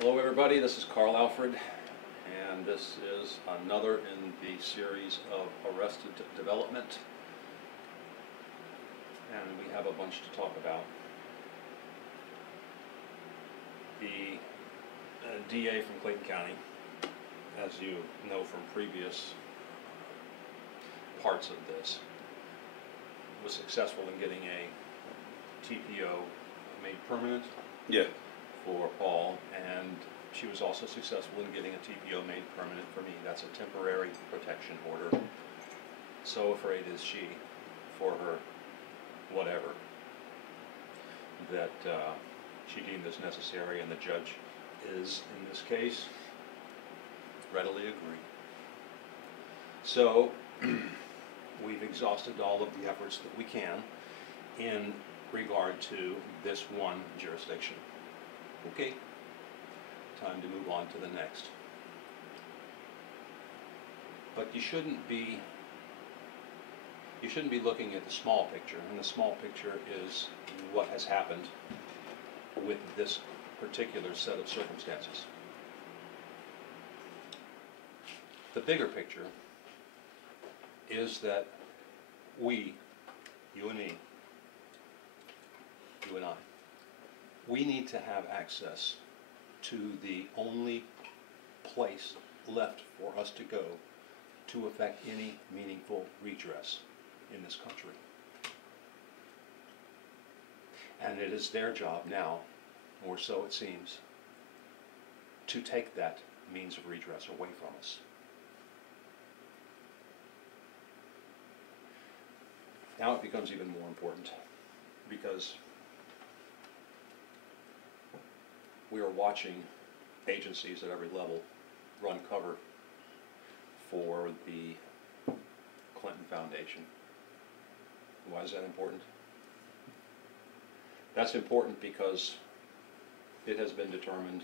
Hello everybody, this is Carl Alfred, and this is another in the series of Arrested Development, and we have a bunch to talk about. The DA from Clayton County, as you know from previous parts of this, was successful in getting a TPO made permanent. Yeah. For Paul, and she was also successful in getting a TPO made permanent for me. That's a temporary protection order. So afraid is she for her whatever that she deemed as necessary, and the judge is, in this case, readily agree. So we've exhausted all of the efforts that we can in regard to this one jurisdiction. Okay, time to move on to the next. But you shouldn't be looking at the small picture, and the small picture is what has happened with this particular set of circumstances. The bigger picture is that we, you and me, you and I, we need to have access to the only place left for us to go to effect any meaningful redress in this country. And it is their job now, or so it seems, to take that means of redress away from us. Now it becomes even more important, because we are watching agencies at every level run cover for the Clinton Foundation. Why is that important? That's important because it has been determined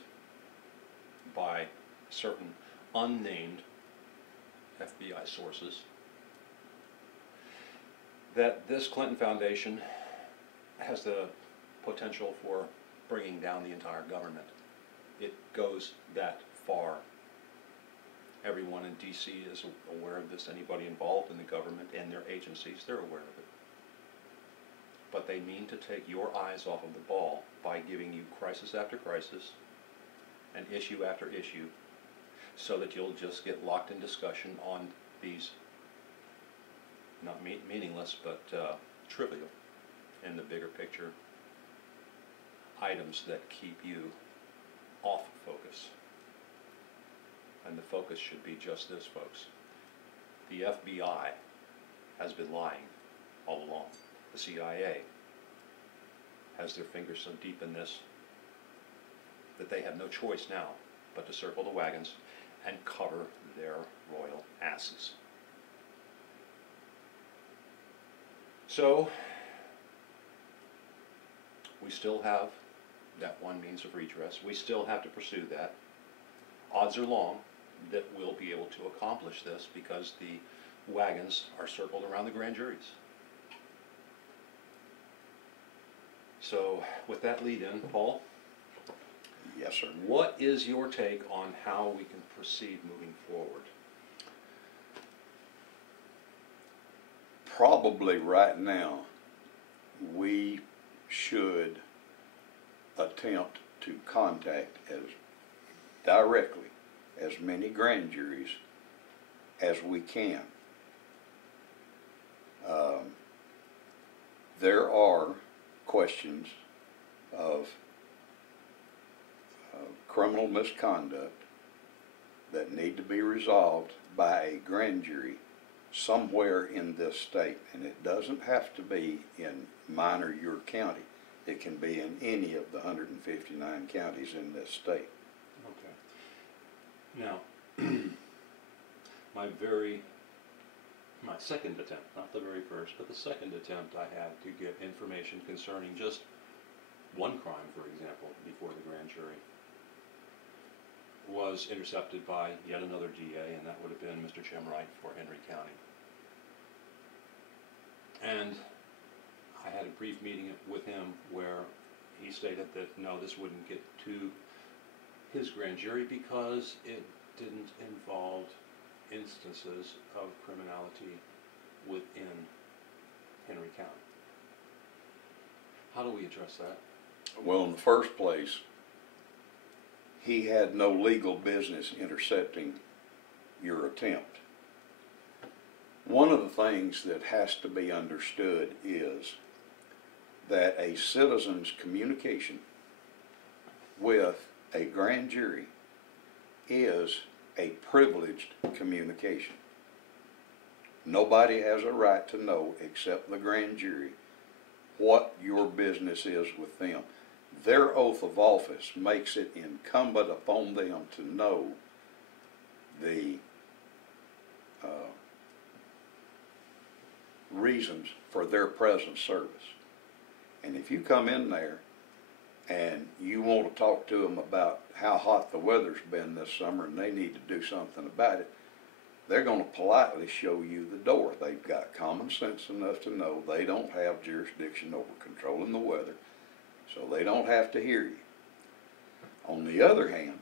by certain unnamed FBI sources that this Clinton Foundation has the potential for bringing down the entire government. It goes that far. Everyone in D.C. is aware of this. Anybody involved in the government and their agencies, they're aware of it. But they mean to take your eyes off of the ball by giving you crisis after crisis and issue after issue, so that you'll just get locked in discussion on these not meaningless but trivial in the bigger picture items that keep you off focus. And the focus should be just this, folks. The FBI has been lying all along. The CIA has their fingers so deep in this that they have no choice now but to circle the wagons and cover their royal asses. So we still have that one means of redress. We still have to pursue that. Odds are long that we'll be able to accomplish this because the wagons are circled around the grand juries. So with that lead in, Paul? Yes, sir. What is your take on how we can proceed moving forward? Probably right now we should attempt to contact as directly as many grand juries as we can. There are questions of criminal misconduct that need to be resolved by a grand jury somewhere in this state, and it doesn't have to be in mine or your county. It can be in any of the 159 counties in this state. Okay. Now, my second attempt, not the very first, but the second attempt I had to get information concerning just one crime, for example, before the grand jury, was intercepted by yet another DA, and that would have been Mr. Chemwright for Henry County. And I had a brief meeting with him where he stated that no, this wouldn't get to his grand jury because it didn't involve instances of criminality within Henry County. How do we address that? Well, in the first place, he had no legal business intercepting your attempt. One of the things that has to be understood is that a citizen's communication with a grand jury is a privileged communication. Nobody has a right to know except the grand jury what your business is with them. Their oath of office makes it incumbent upon them to know the reasons for their present service. And if you come in there and you want to talk to them about how hot the weather's been this summer and they need to do something about it, they're going to politely show you the door. They've got common sense enough to know they don't have jurisdiction over controlling the weather, so they don't have to hear you. On the other hand,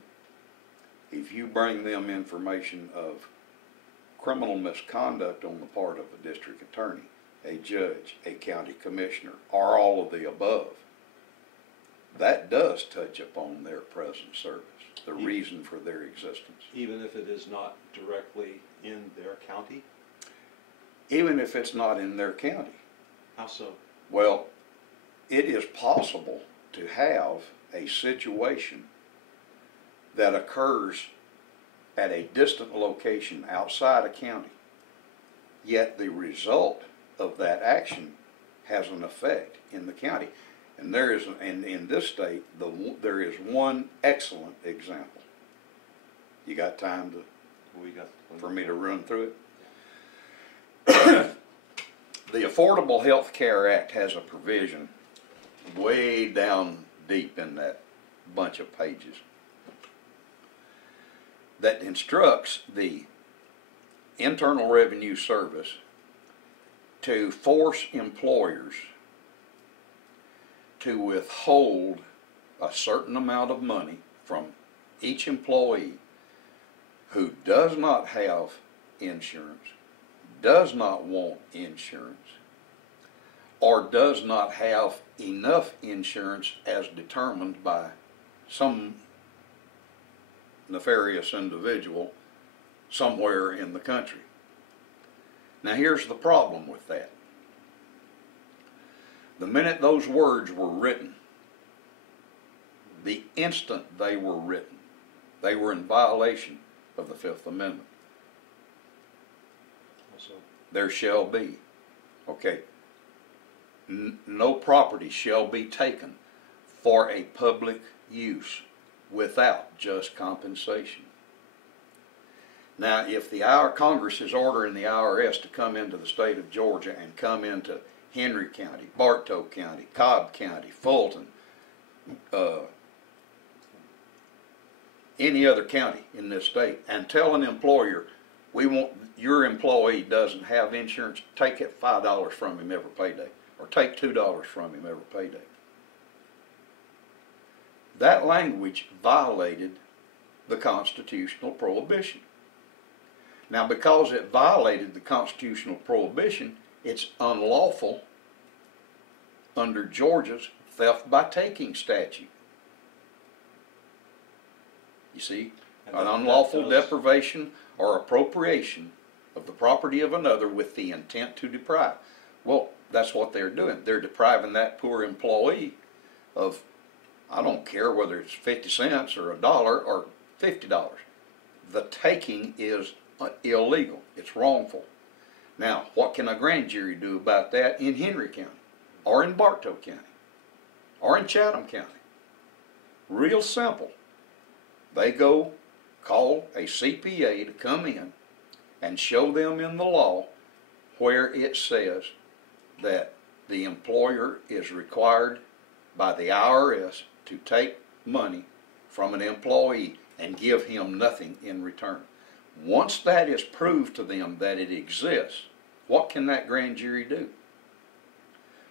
if you bring them information of criminal misconduct on the part of a district attorney, a judge, a county commissioner, or all of the above, that does touch upon their present service, the reason for their existence. Even if it is not directly in their county? Even if it's not in their county. How so? Well, it is possible to have a situation that occurs at a distant location outside a county, yet the result of that action has an effect in the county. And there is, and in this state, there is one excellent example. You got time for me to run through it? The Affordable Health Care Act has a provision way down deep in that bunch of pages that instructs the Internal Revenue Service to force employers to withhold a certain amount of money from each employee who does not have insurance, does not want insurance, or does not have enough insurance as determined by some nefarious individual somewhere in the country. Now here's the problem with that. The minute those words were written, the instant they were written, they were in violation of the Fifth Amendment. Also, there shall be, okay, no property shall be taken for a public use without just compensation. Now, if the Congress is ordering the IRS to come into the state of Georgia and come into Henry County, Bartow County, Cobb County, Fulton, any other county in this state, and tell an employer, we want your employee doesn't have insurance, take it $5 from him every payday, or take $2 from him every payday. That language violated the constitutional prohibition. Now, because it violated the constitutional prohibition, it's unlawful under Georgia's theft by taking statute. You see, an unlawful deprivation or appropriation of the property of another with the intent to deprive. Well, that's what they're doing. They're depriving that poor employee of, I don't care whether it's 50 cents or $1 or $50. The taking is illegal. It's wrongful. Now, what can a grand jury do about that in Henry County, or in Bartow County, or in Chatham County? Real simple. They go call a CPA to come in and show them in the law where it says that the employer is required by the IRS to take money from an employee and give him nothing in return. Once that is proved to them that it exists, what can that grand jury do?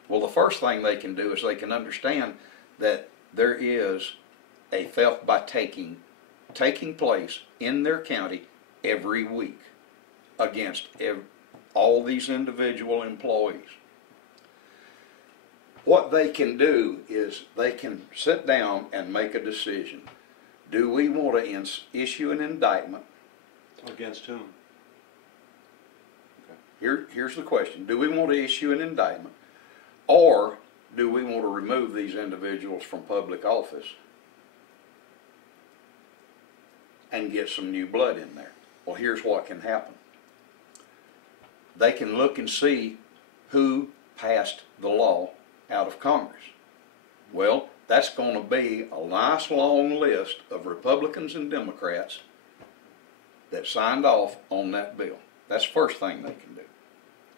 Well, the first thing they can do is they can understand that there is a theft by taking taking place in their county every week against all these individual employees. What they can do is they can sit down and make a decision. Do we want to issue an indictment? Against whom? Here's the question. Do we want to issue an indictment, or do we want to remove these individuals from public office and get some new blood in there? Well, here's what can happen. They can look and see who passed the law out of Congress. Well, that's going to be a nice long list of Republicans and Democrats that signed off on that bill. That's the first thing they can do.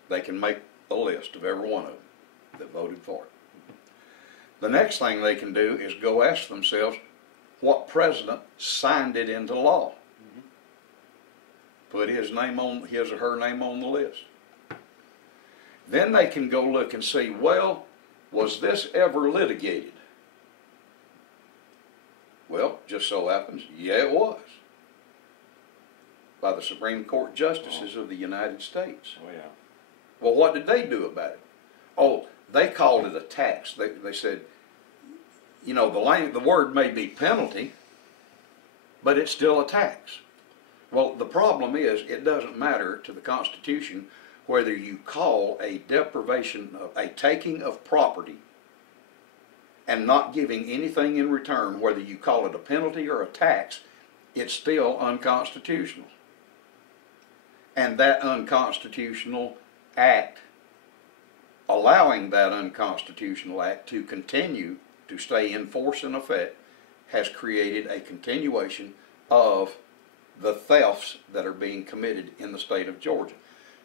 They can make a list of every one of them that voted for it. The next thing they can do is go ask themselves, what president signed it into law? Put his or her name on the list. Then they can go look and see, well, was this ever litigated? Well, just so happens, yeah, it was. By the Supreme Court Justices of the United States. Oh, yeah. Well, what did they do about it? Oh, they called it a tax. They said, you know, the word may be penalty, but it's still a tax. Well, the problem is, it doesn't matter to the Constitution whether you call a deprivation of a taking of property and not giving anything in return, whether you call it a penalty or a tax, it's still unconstitutional. And that unconstitutional act, allowing that unconstitutional act to continue to stay in force and effect, has created a continuation of the thefts that are being committed in the state of Georgia.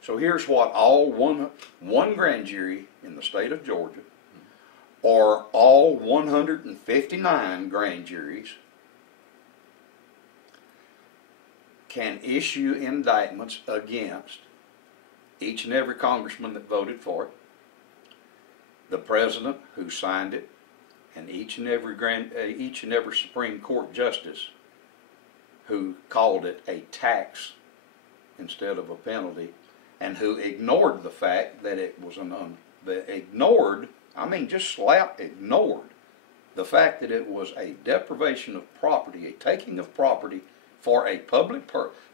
So here's what all one grand jury in the state of Georgia, or all 159 grand juries, can issue indictments against each and every congressman that voted for it, the president who signed it, and each and every Supreme Court justice who called it a tax instead of a penalty, and who ignored the fact that it was ignored the fact that it was a deprivation of property, a taking of property for a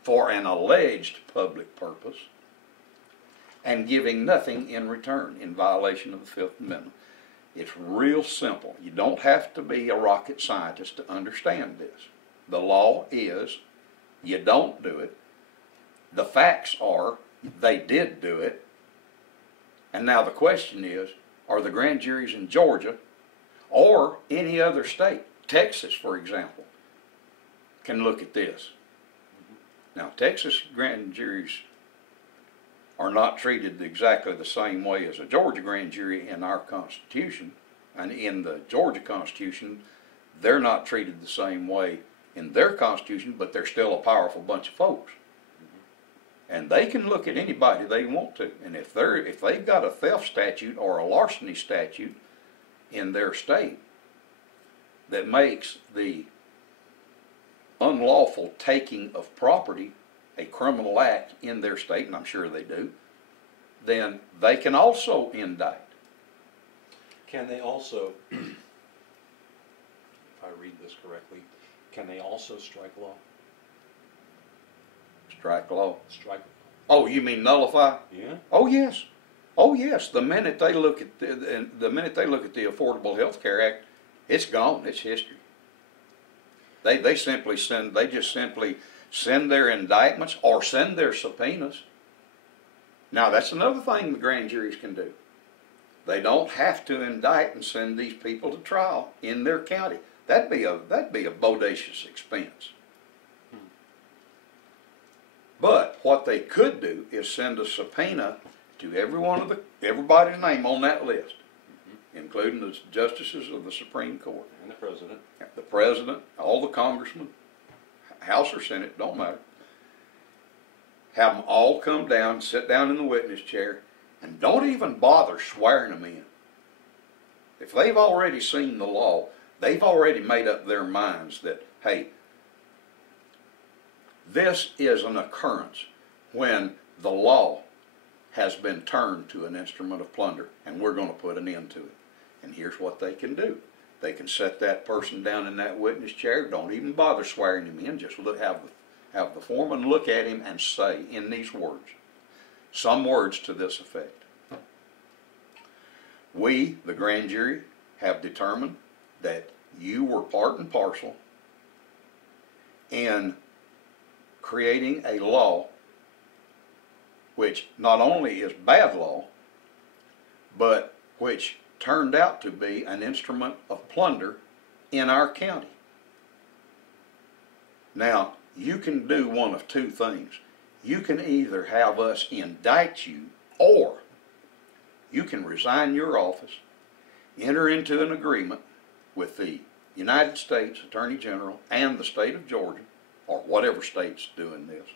for an alleged public purpose, and giving nothing in return in violation of the Fifth Amendment. It's real simple. You don't have to be a rocket scientist to understand this. The law is, you don't do it. The facts are, they did do it. And now the question is, are the grand juries in Georgia or any other state, Texas for example, can look at this. Now, Texas grand juries are not treated exactly the same way as a Georgia grand jury in our Constitution, and in the Georgia Constitution, they're not treated the same way in their Constitution, but they're still a powerful bunch of folks. And they can look at anybody they want to, and if they've got a theft statute or a larceny statute in their state that makes the unlawful taking of property a criminal act in their state, and I'm sure they do, then they can also indict. Can they also, if I read this correctly, can they also strike law? Strike law? Strike. Oh, you mean nullify? Yeah. Oh yes. Oh yes. The minute they look at the Affordable Health Care Act, it's gone. It's history. They just simply send their indictments or send their subpoenas. Now that's another thing the grand juries can do. They don't have to indict and send these people to trial in their county. That'd be a bodacious expense. But what they could do is send a subpoena to everybody's name on that list, including the justices of the Supreme Court. And the president. The president, all the congressmen, House or Senate, don't matter. Have them all come down, sit down in the witness chair, and don't even bother swearing them in. If they've already seen the law, they've already made up their minds that, hey, This is an occurrence when the law has been turned to an instrument of plunder, and we're going to put an end to it. And here's what they can do. They can set that person down in that witness chair. Don't even bother swearing him in. Just have the foreman look at him and say in these words, some words to this effect. We, the grand jury, have determined that you were part and parcel in creating a law which not only is bad law, but which turned out to be an instrument of plunder in our county. Now, you can do one of two things. You can either have us indict you, or you can resign your office, enter into an agreement with the United States Attorney General and the state of Georgia, or whatever state's doing this,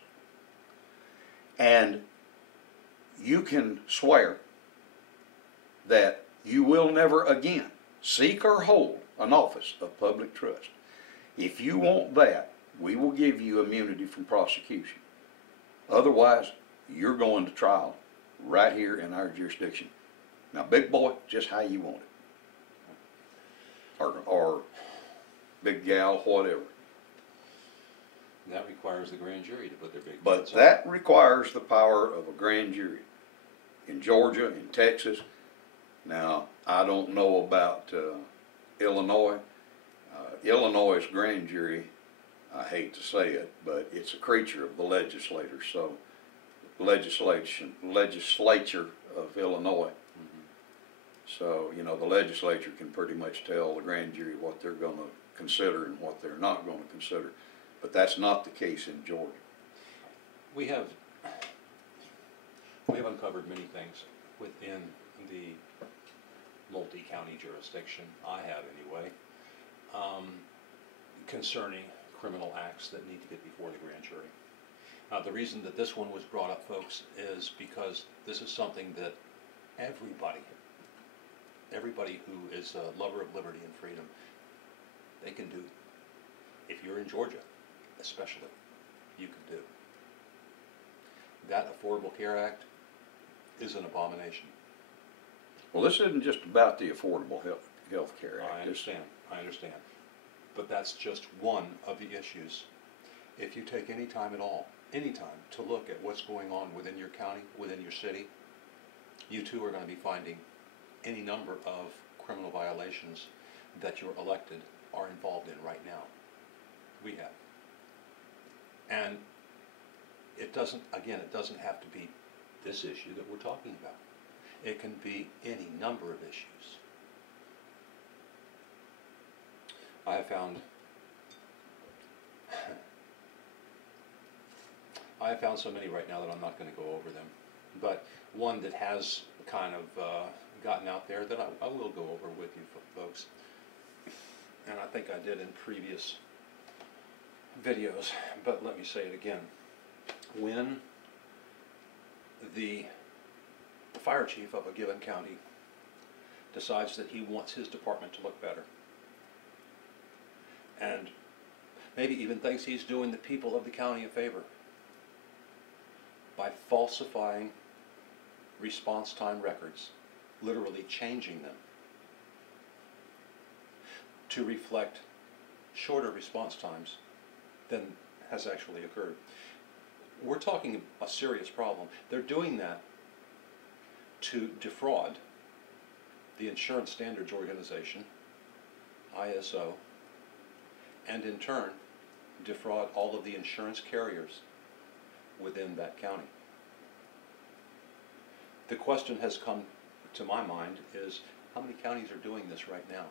and you can swear that you will never again seek or hold an office of public trust. If you want that, we will give you immunity from prosecution. Otherwise, you're going to trial right here in our jurisdiction. Now, big boy, just how you want it. Or big gal, whatever. That requires the grand jury to put their big But butts on. that requires the power of a grand jury. In Georgia, in Texas. Now, I don't know about Illinois. Illinois' grand jury, I hate to say it, but it's a creature of the legislature. So, legislature of Illinois. So, you know, the legislature can pretty much tell the grand jury what they're going to consider and what they're not going to consider. But that's not the case in Georgia. We have uncovered many things within the multi-county jurisdiction, I have anyway, concerning criminal acts that need to get before the grand jury. The reason that this one was brought up, folks, is because this is something that everybody who is a lover of liberty and freedom, they can do. If you're in Georgia, especially, you can do. That Affordable Care Act is an abomination. Well, this isn't just about the Affordable Health Care Act. I understand. But that's just one of the issues. If you take any time at all, to look at what's going on within your county, within your city, you too are going to be finding any number of criminal violations that your elected are involved in right now. We have. And it doesn't have to be this issue that we're talking about. It can be any number of issues. I have found so many right now that I'm not going to go over them. But one that has kind of gotten out there that I will go over with you folks. And I think I did in previous videos, but let me say it again. When the fire chief of a given county decides that he wants his department to look better, and maybe even thinks he's doing the people of the county a favor by falsifying response time records, literally changing them to reflect shorter response times than has actually occurred. We're talking a serious problem. They're doing that to defraud the Insurance Standards Organization, ISO, and in turn defraud all of the insurance carriers within that county. The question has come to my mind is, how many counties are doing this right now?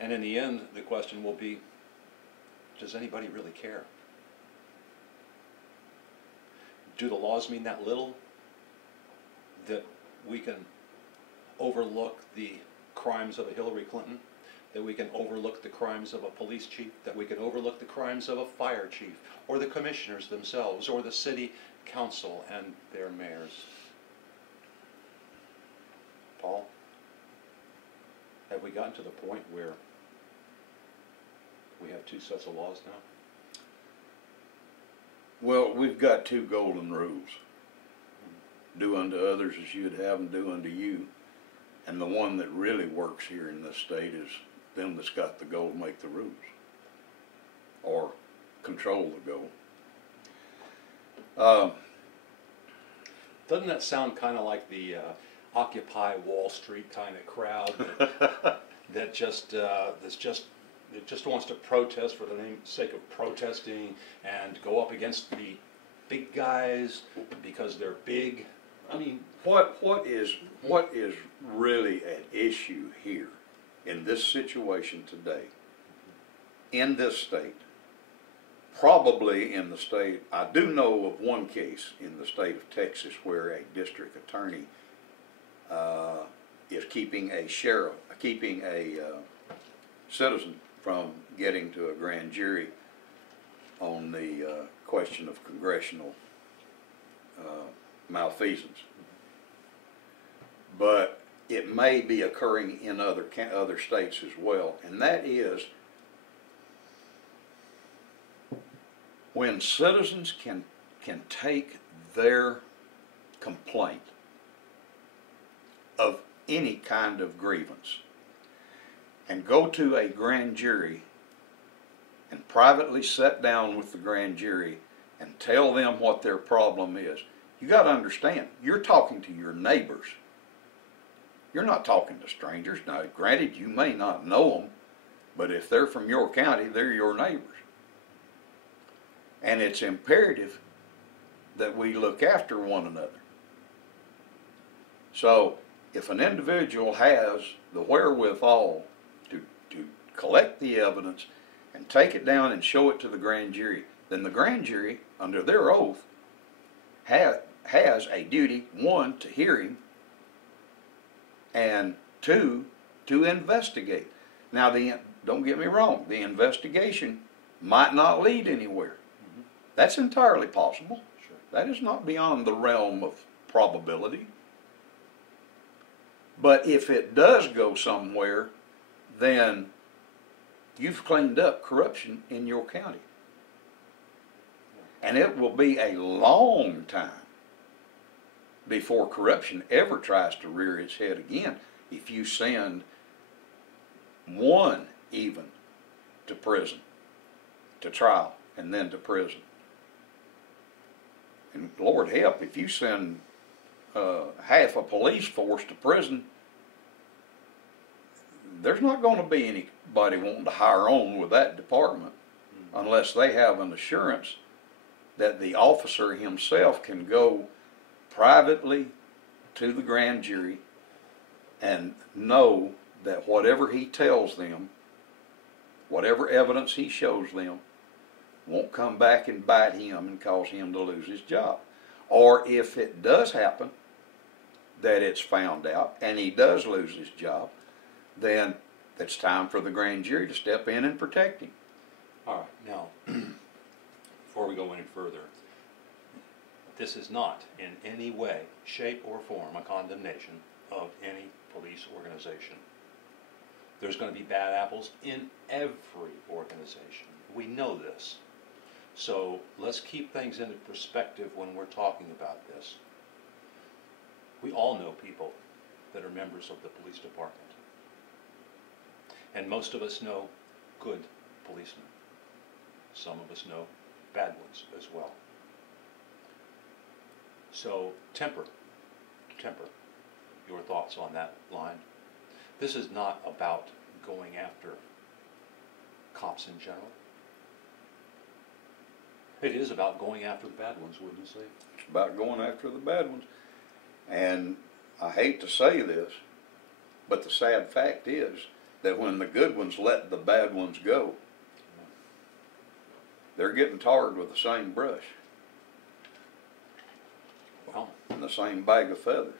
And in the end, the question will be, does anybody really care? Do the laws mean that little that we can overlook the crimes of a Hillary Clinton, that we can overlook the crimes of a police chief, that we can overlook the crimes of a fire chief, or the commissioners themselves, or the city council and their mayors? Paul, have we gotten to the point where We have two sets of laws now? Well, we've got two golden rules. Do unto others as you would have them do unto you. And the one that really works here in this state is them that's got the goal make the rules. Or control the goal. Doesn't that sound kind of like the Occupy Wall Street kind of crowd that just wants to protest for the sake of protesting and go up against the big guys because they're big? I mean, what is really at issue here in this situation today, in this state, probably in the state, I do know of one case in the state of Texas where a district attorney is keeping a citizen from getting to a grand jury on the question of congressional malfeasance. But it may be occurring in other states as well, and that is when citizens can take their complaint of any kind of grievance and go to a grand jury and privately sit down with the grand jury and tell them what their problem is. You got to understand, you're talking to your neighbors. You're not talking to strangers. Now, granted, you may not know them, but if they're from your county, they're your neighbors. And it's imperative that we look after one another. So, if an individual has the wherewithal to collect the evidence and take it down and show it to the grand jury, then the grand jury, under their oath, has a duty, one, to hear him, and two, to investigate. Now, don't get me wrong, the investigation might not lead anywhere. That's entirely possible. Sure. That is not beyond the realm of probability. But if it does go somewhere, then you've cleaned up corruption in your county. And it will be a long time before corruption ever tries to rear its head again if you send one even to prison, to trial, and then to prison. And Lord help, if you send half a police force to prison, there's not going to be anybody wanting to hire on with that department unless they have an assurance that the officer himself can go privately to the grand jury and know that whatever he tells them, whatever evidence he shows them, won't come back and bite him and cause him to lose his job. Or if it does happen that it's found out and he does lose his job, then it's time for the grand jury to step in and protect him. All right, now, before we go any further, this is not in any way, shape, or form a condemnation of any police organization. There's going to be bad apples in every organization. We know this. So let's keep things into perspective when we're talking about this. We all know people that are members of the police department. And most of us know good policemen. Some of us know bad ones as well. So temper your thoughts on that line. This is not about going after cops in general. It is about going after the bad ones, wouldn't you say? It's about going after the bad ones. And I hate to say this, but the sad fact is that when the good ones let the bad ones go, they're getting tarred with the same brush. Well, and the same bag of feathers.